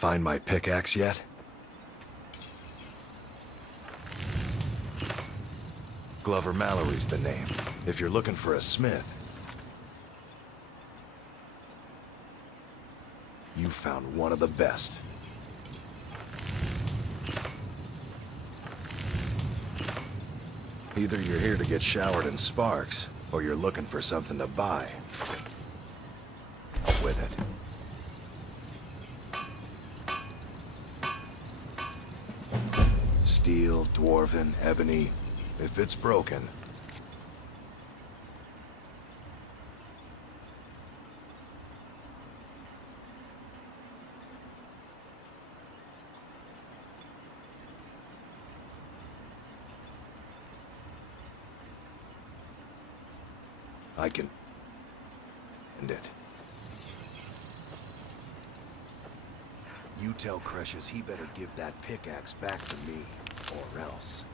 Find my pickaxe yet? Glover Mallory's the name. If you're looking for a smith, you found one of the best. Either you're here to get showered in sparks, or you're looking for something to buy. With it. Steel, dwarven, ebony. If it's broken, I can end it. You tell Cresius he better give that pickaxe back to me, or else.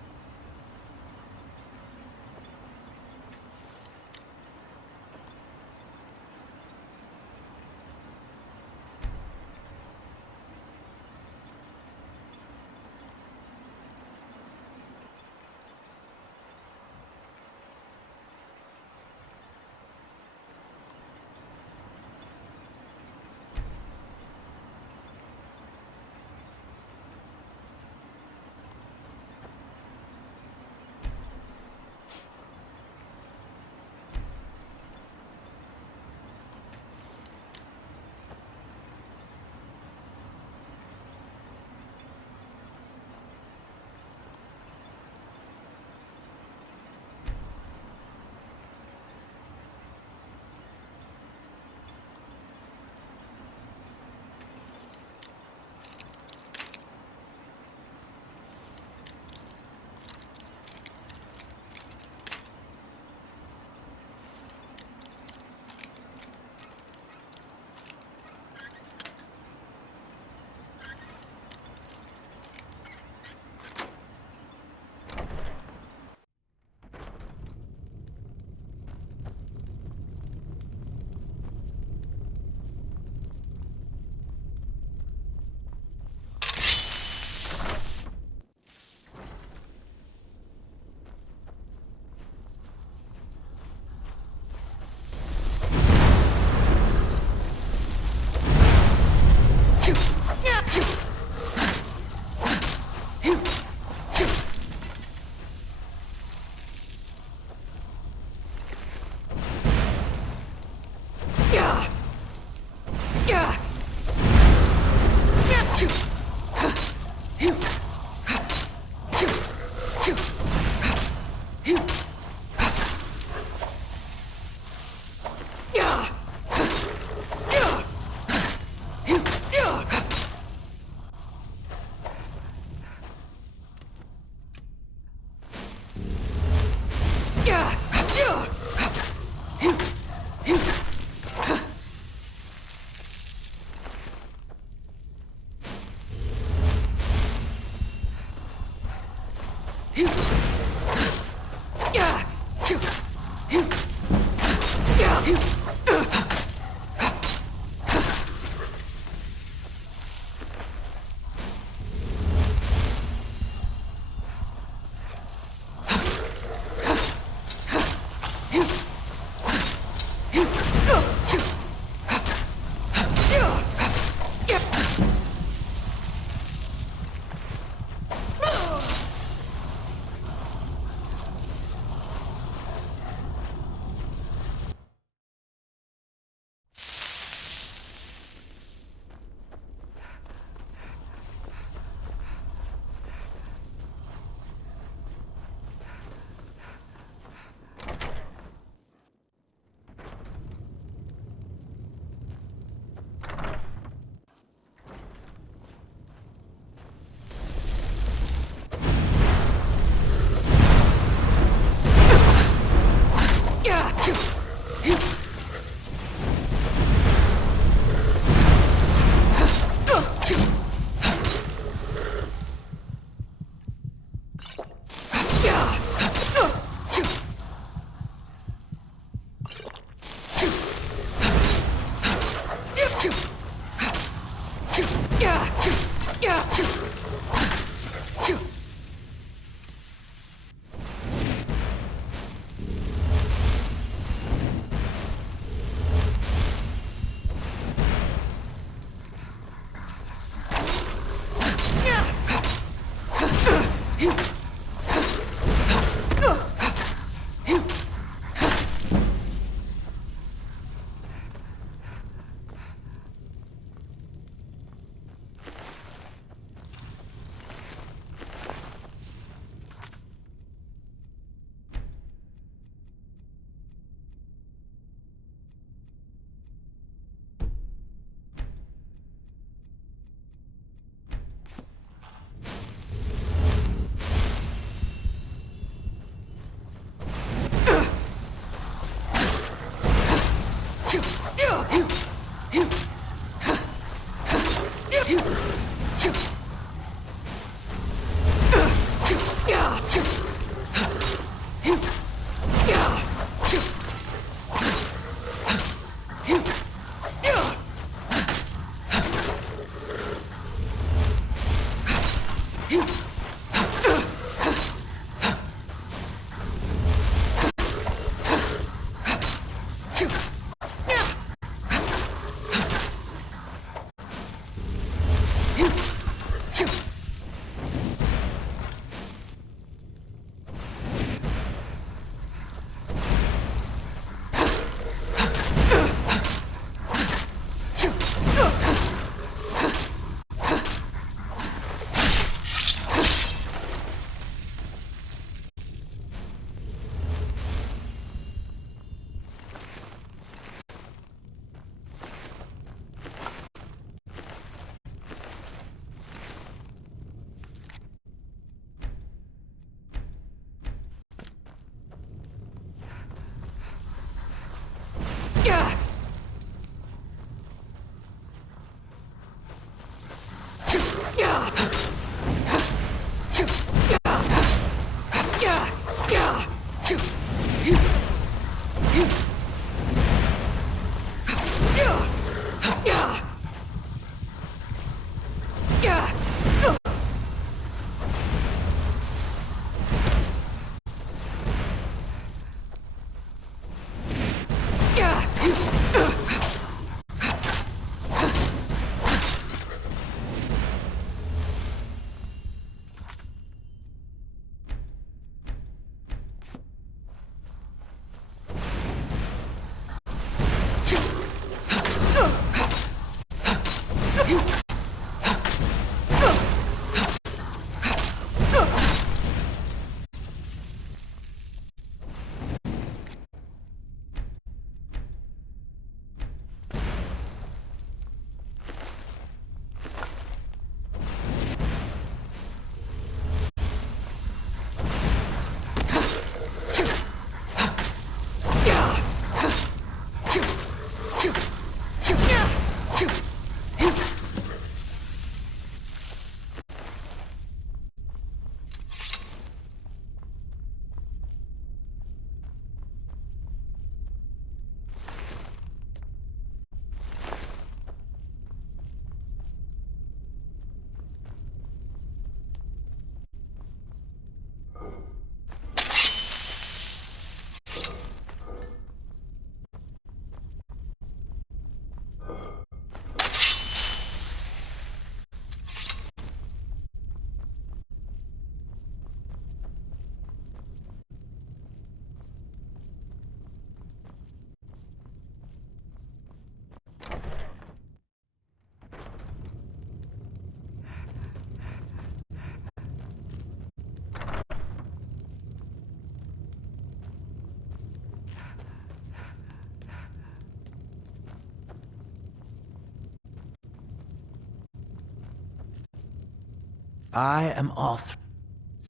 I am off.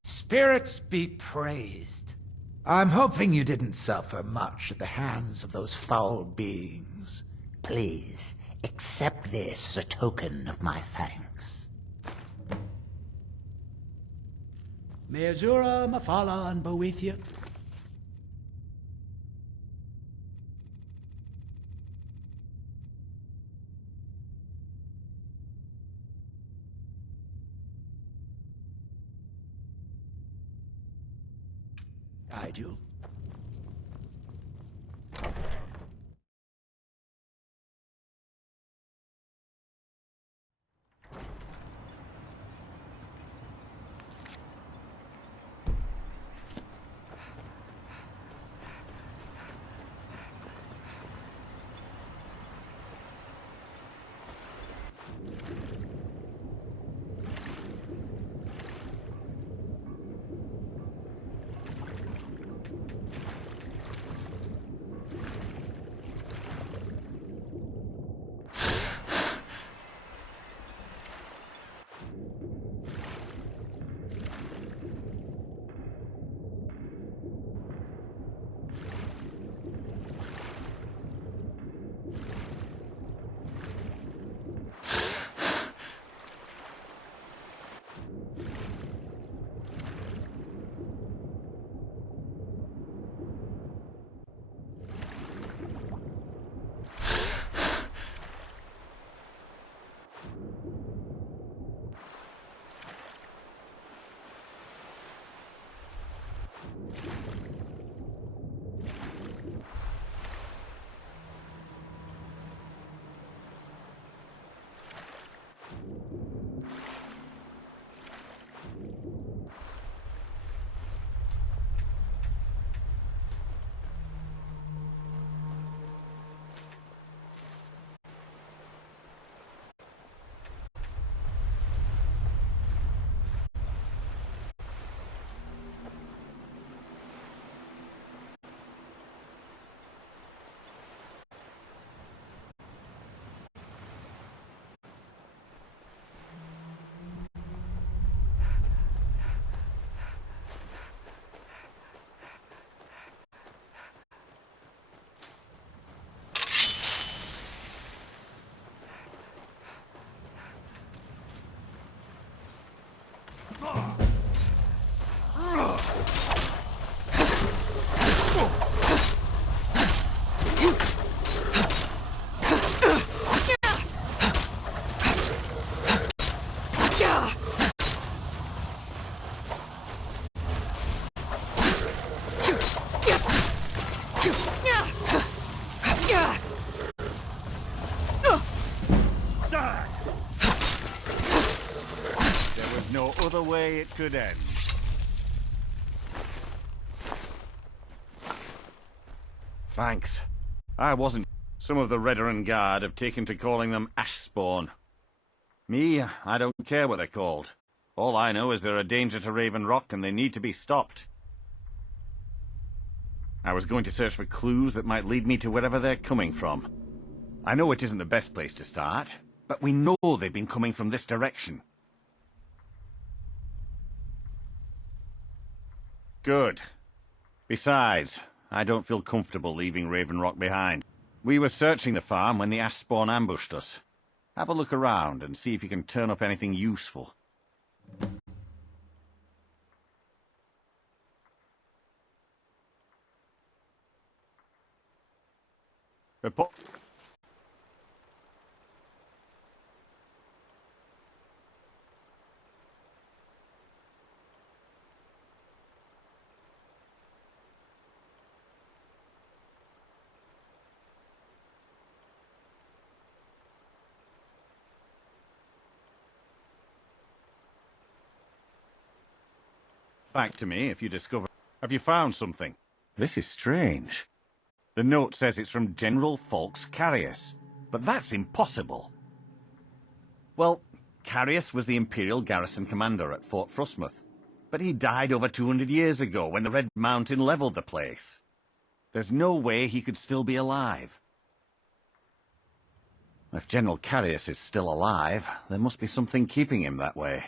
Spirits be praised. I'm hoping you didn't suffer much at the hands of those foul beings. Please, accept this as a token of my thanks. May Azura, Mafala, and Boethia. Guide you. No other way it could end. Thanks. I wasn't. Some of the Redoran Guard have taken to calling them Ashspawn. Me, I don't care what they're called. All I know is they're a danger to Raven Rock and they need to be stopped. I was going to search for clues that might lead me to wherever they're coming from. I know it isn't the best place to start, but we know they've been coming from this direction. Good. Besides, I don't feel comfortable leaving Raven Rock behind. We were searching the farm when the Ashspawn ambushed us. Have a look around and see if you can turn up anything useful. Report. Back to me if you discover... Have you found something? This is strange. The note says it's from General Falx Carius, but that's impossible. Well, Carius was the Imperial garrison commander at Fort Frostmoth, but he died over 200 years ago when the Red Mountain leveled the place. There's no way he could still be alive. If General Carius is still alive, there must be something keeping him that way.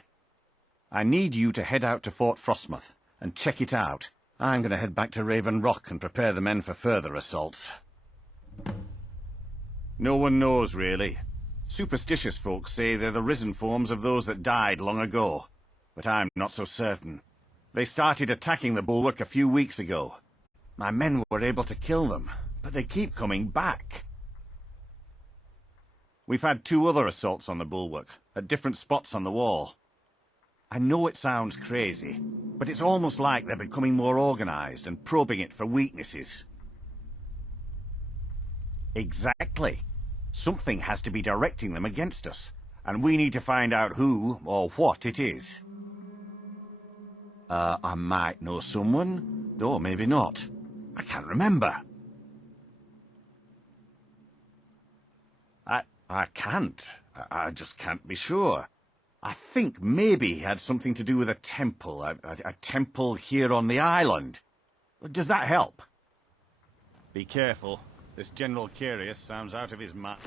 I need you to head out to Fort Frostmoth and check it out. I'm going to head back to Raven Rock and prepare the men for further assaults. No one knows, really. Superstitious folks say they're the risen forms of those that died long ago. But I'm not so certain. They started attacking the bulwark a few weeks ago. My men were able to kill them, but they keep coming back. We've had 2 other assaults on the bulwark, at different spots on the wall. I know it sounds crazy, but it's almost like they're becoming more organized and probing it for weaknesses. Exactly. Something has to be directing them against us, and we need to find out who or what it is. I might know someone, or maybe not. I can't remember. I can't. I just can't be sure. I think maybe he had something to do with a temple. A temple here on the island. Does that help? Be careful. This General Curious sounds out of his mind.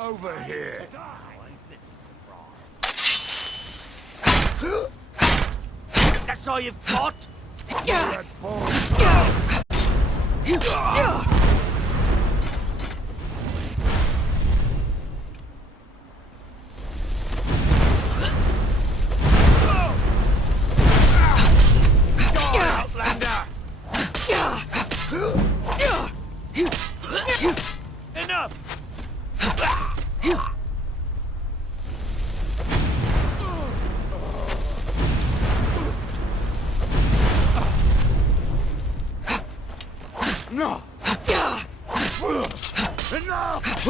Over here. That's all you've got? That ball. Outlander! Enough! No! Enough!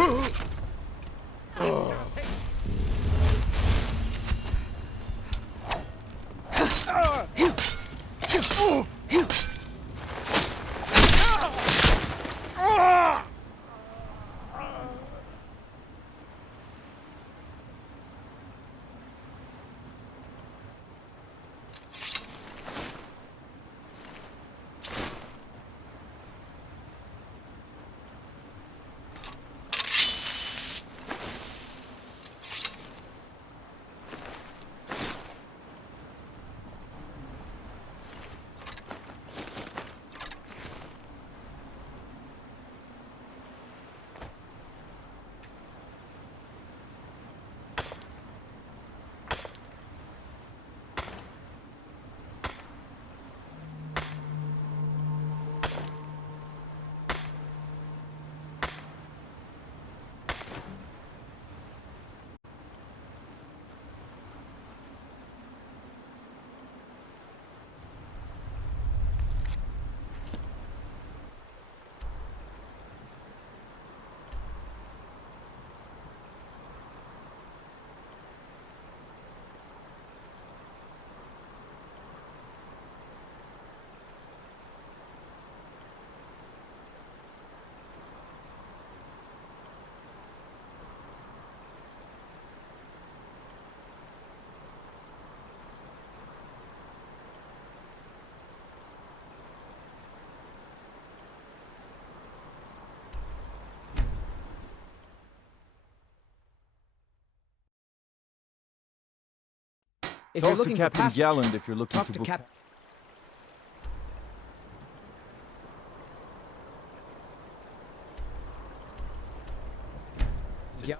If you're Talk to looking for Captain passage, Galland if you're looking talk to to book... Cap. Yeah.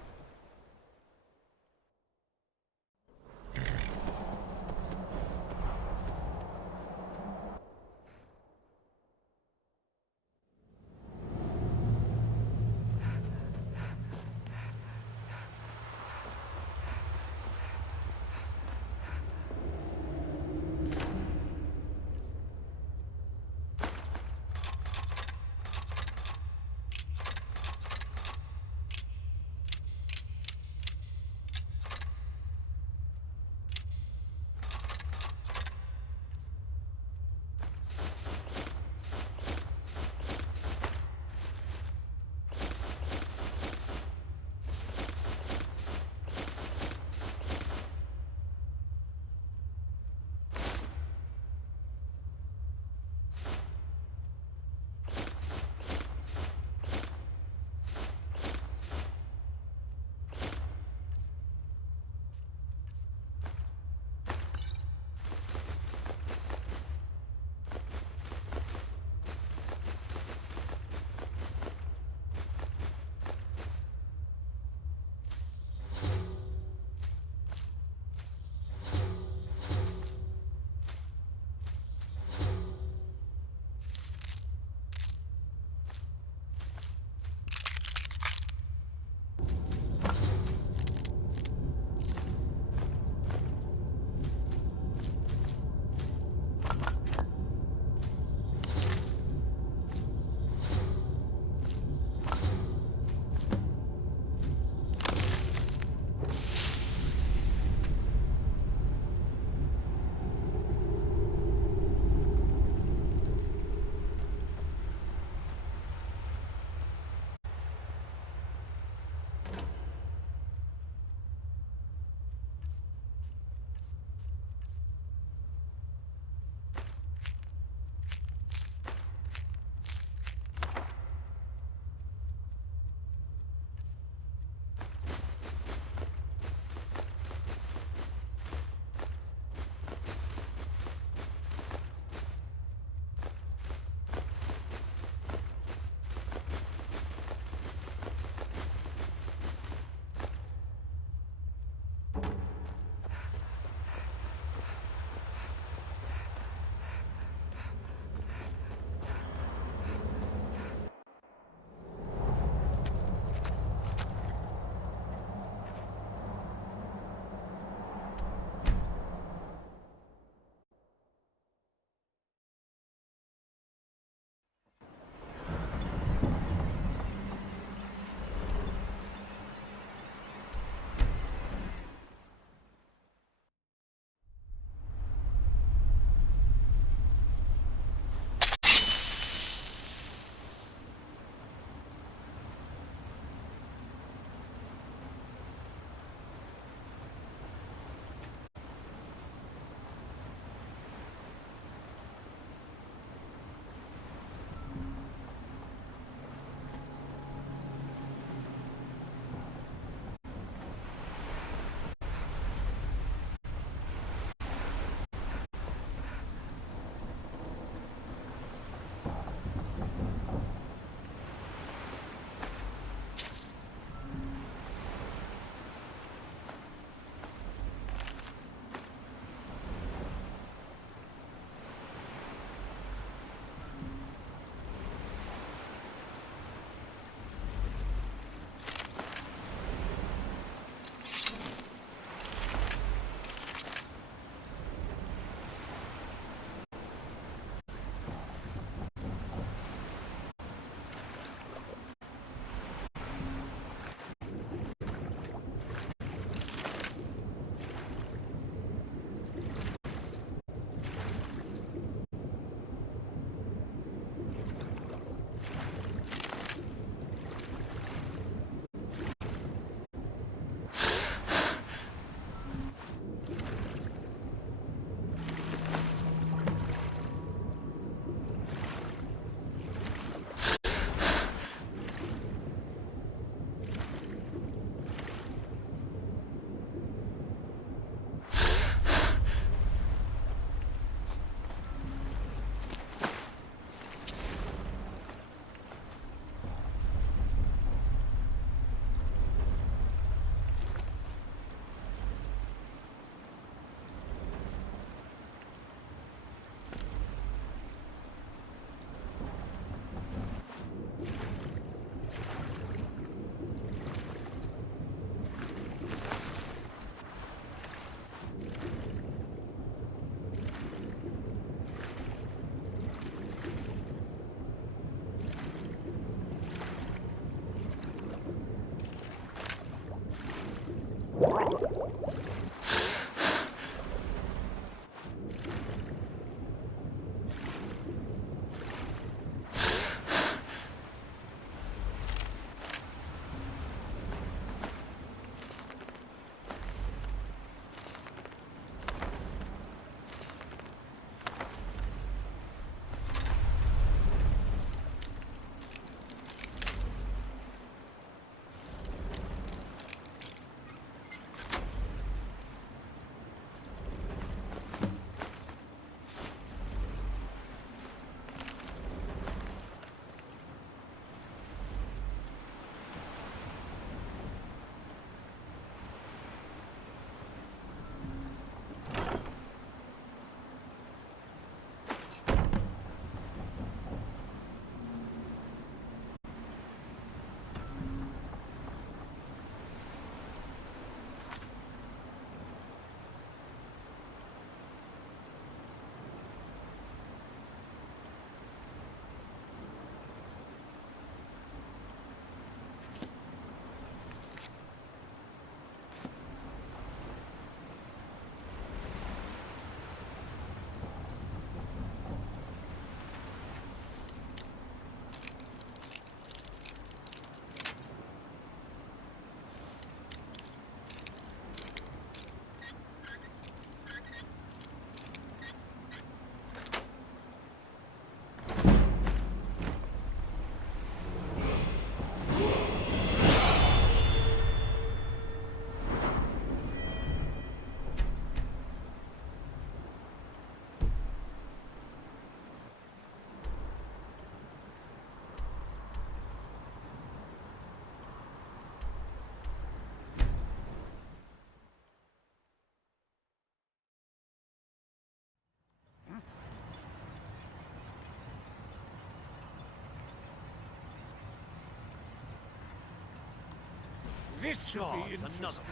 This should God, be another interesting.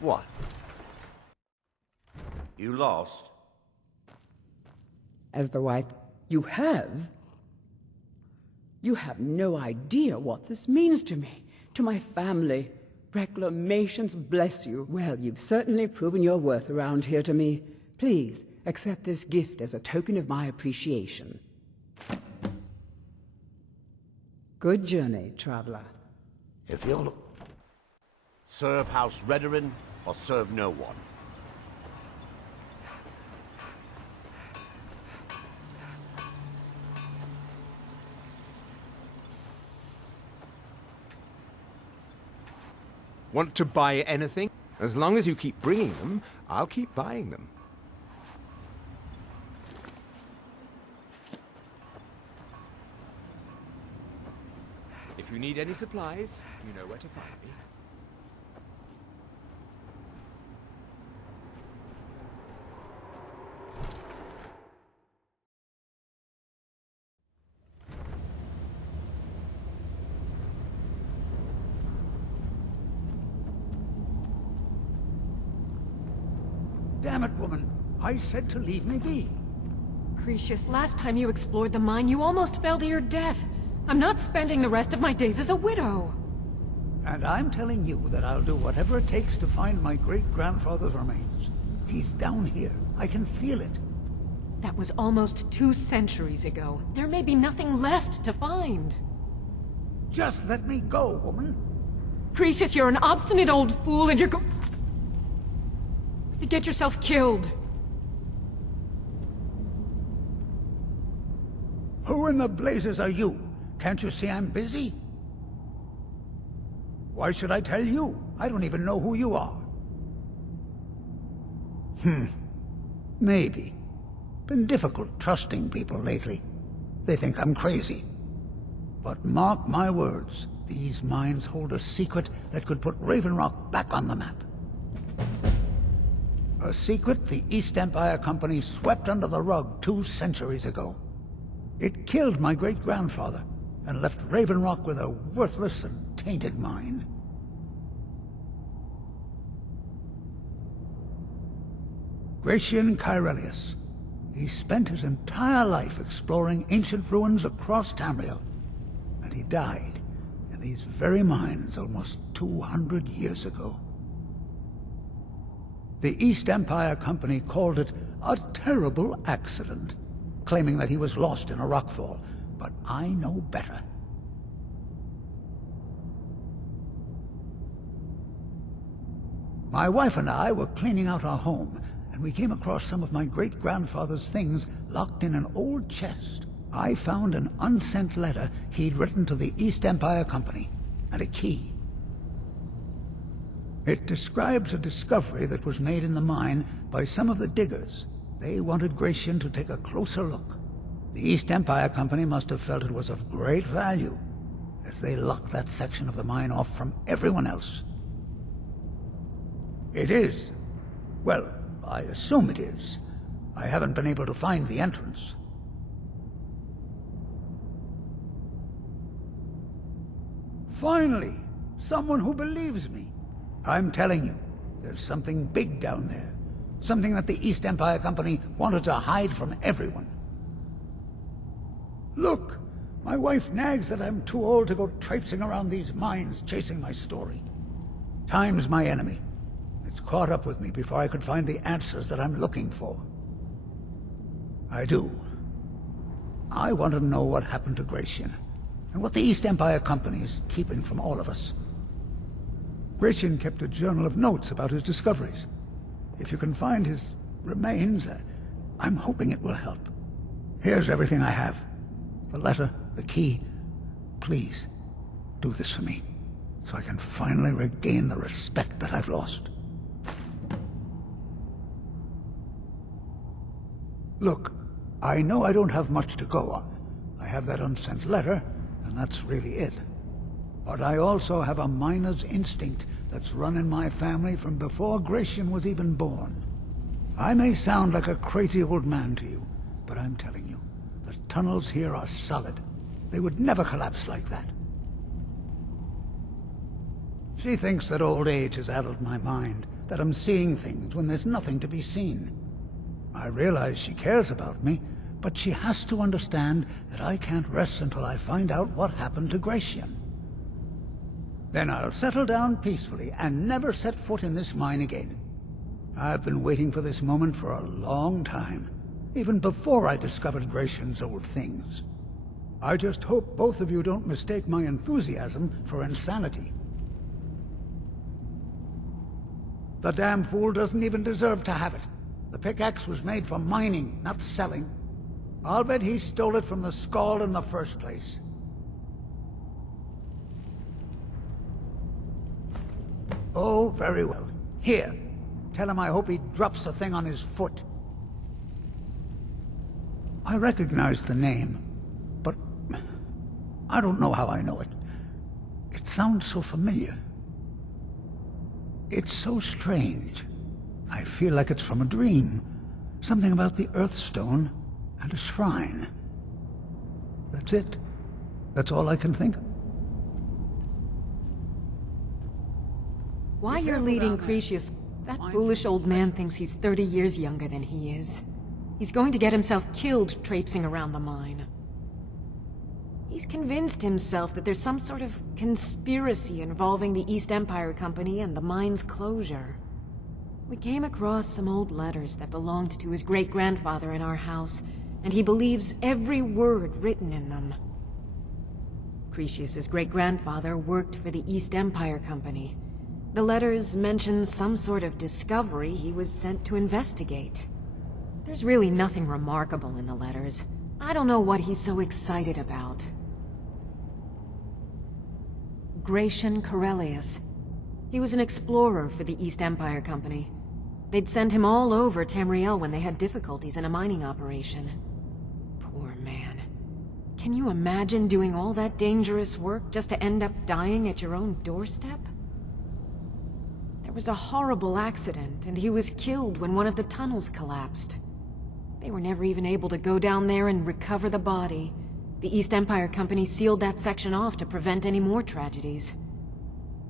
What? You lost? As the wife, you have? You have no idea what this means to me, to my family. Reclamations, bless you. Well, you've certainly proven your worth around here to me. Please, accept this gift as a token of my appreciation. Good journey, traveler. If you'll serve House Redoran or serve no one. Want to buy anything? As long as you keep bringing them, I'll keep buying them. If you need any supplies, you know where to find me. Damn it, woman. I said to leave me be. Cretius, last time you explored the mine, you almost fell to your death. I'm not spending the rest of my days as a widow. And I'm telling you that I'll do whatever it takes to find my great-grandfather's remains. He's down here. I can feel it. That was almost 2 centuries ago. There may be nothing left to find. Just let me go, woman. Cretius, you're an obstinate old fool and you're to get yourself killed. Who in the blazes are you? Can't you see I'm busy? Why should I tell you? I don't even know who you are. Maybe. Been difficult trusting people lately. They think I'm crazy. But mark my words, these mines hold a secret that could put Raven Rock back on the map. A secret the East Empire Company swept under the rug 2 centuries ago. It killed my great-grandfather and left Raven Rock with a worthless and tainted mine. Gratian Kyrelius. He spent his entire life exploring ancient ruins across Tamriel, and he died in these very mines almost 200 years ago. The East Empire Company called it a terrible accident, claiming that he was lost in a rockfall, but I know better. My wife and I were cleaning out our home, and we came across some of my great-grandfather's things locked in an old chest. I found an unsent letter he'd written to the East Empire Company, and a key. It describes a discovery that was made in the mine by some of the diggers. They wanted Gratian to take a closer look. The East Empire Company must have felt it was of great value, as they locked that section of the mine off from everyone else. It is. Well, I assume it is. I haven't been able to find the entrance. Finally, someone who believes me. I'm telling you, there's something big down there. Something that the East Empire Company wanted to hide from everyone. Look, my wife nags that I'm too old to go traipsing around these mines chasing my story. Time's my enemy. It's caught up with me before I could find the answers that I'm looking for. I do. I want to know what happened to Gratian, and what the East Empire Company is keeping from all of us. Gratian kept a journal of notes about his discoveries. If you can find his remains, I'm hoping it will help. Here's everything I have. The letter, the key. Please, do this for me, so I can finally regain the respect that I've lost. Look, I know I don't have much to go on. I have that unsent letter, and that's really it. But I also have a miner's instinct that's run in my family from before Gratian was even born. I may sound like a crazy old man to you, but I'm telling you, the tunnels here are solid. They would never collapse like that. She thinks that old age has addled my mind, that I'm seeing things when there's nothing to be seen. I realize she cares about me, but she has to understand that I can't rest until I find out what happened to Gratian. Then I'll settle down peacefully and never set foot in this mine again. I've been waiting for this moment for a long time, even before I discovered Gratian's old things. I just hope both of you don't mistake my enthusiasm for insanity. The damn fool doesn't even deserve to have it. The pickaxe was made for mining, not selling. I'll bet he stole it from the Skald in the first place. Oh, very well. Here, tell him I hope he drops the thing on his foot. I recognize the name, but I don't know how I know it. It sounds so familiar. It's so strange. I feel like it's from a dream. Something about the Earthstone and a shrine. That's it. That's all I can think of. Why you're leading Cretius? That foolish old man thinks he's 30 years younger than he is. He's going to get himself killed traipsing around the mine. He's convinced himself that there's some sort of conspiracy involving the East Empire Company and the mine's closure. We came across some old letters that belonged to his great-grandfather in our house, and he believes every word written in them. Cretius's great-grandfather worked for the East Empire Company. The letters mention some sort of discovery he was sent to investigate. There's really nothing remarkable in the letters. I don't know what he's so excited about. Gratian Corellius. He was an explorer for the East Empire Company. They'd send him all over Tamriel when they had difficulties in a mining operation. Poor man. Can you imagine doing all that dangerous work just to end up dying at your own doorstep? There was a horrible accident, and he was killed when one of the tunnels collapsed. They were never even able to go down there and recover the body. The East Empire Company sealed that section off to prevent any more tragedies.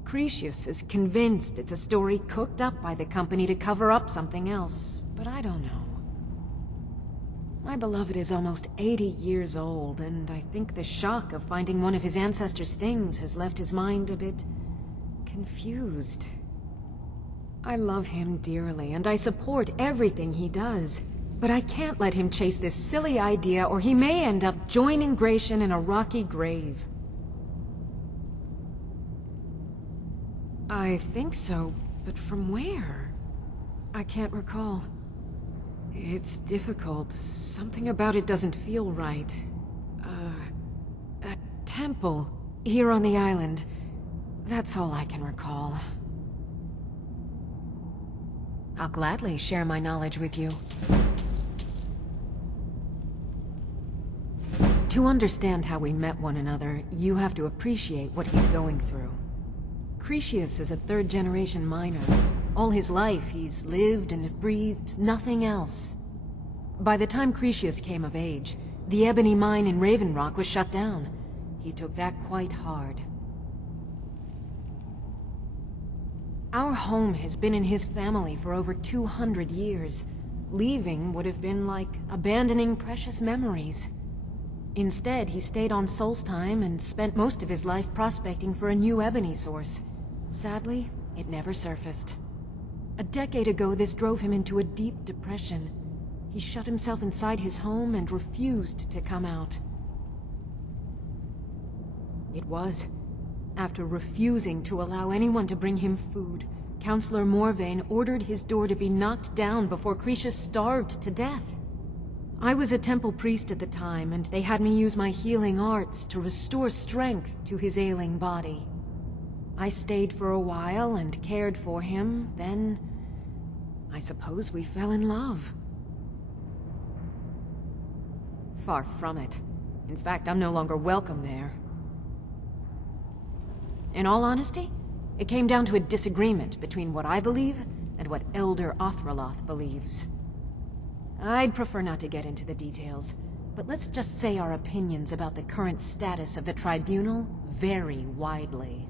Cretius is convinced it's a story cooked up by the company to cover up something else, but I don't know. My beloved is almost 80 years old, and I think the shock of finding one of his ancestors' things has left his mind a bit confused. I love him dearly, and I support everything he does. But I can't let him chase this silly idea, or he may end up joining Gratian in a rocky grave. I think so, but from where? I can't recall. It's difficult. Something about it doesn't feel right. A temple here on the island. That's all I can recall. I'll gladly share my knowledge with you. To understand how we met one another, you have to appreciate what he's going through. Cretius is a third-generation miner. All his life, he's lived and breathed nothing else. By the time Cretius came of age, the ebony mine in Raven Rock was shut down. He took that quite hard. Our home has been in his family for over 200 years. Leaving would have been like abandoning precious memories. Instead, he stayed on Solstheim and spent most of his life prospecting for a new ebony source. Sadly, it never surfaced. A decade ago, this drove him into a deep depression. He shut himself inside his home and refused to come out. It was after refusing to allow anyone to bring him food, Counselor Morvain ordered his door to be knocked down before Cretius starved to death. I was a temple priest at the time, and they had me use my healing arts to restore strength to his ailing body. I stayed for a while and cared for him, then I suppose we fell in love. Far from it. In fact, I'm no longer welcome there. In all honesty, it came down to a disagreement between what I believe and what Elder Othraloth believes. I'd prefer not to get into the details, But let's just say our opinions about the current status of the Tribunal vary widely.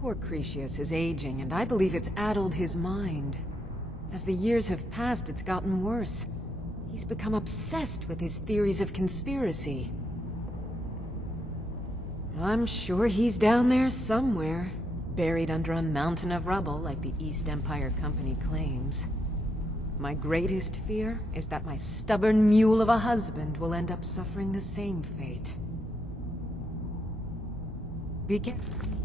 Poor Cretius is aging, and I believe it's addled his mind. As the years have passed, it's gotten worse. He's become obsessed with his theories of conspiracy. I'm sure he's down there somewhere, buried under a mountain of rubble like the East Empire Company claims. My greatest fear is that my stubborn mule of a husband will end up suffering the same fate. Be careful.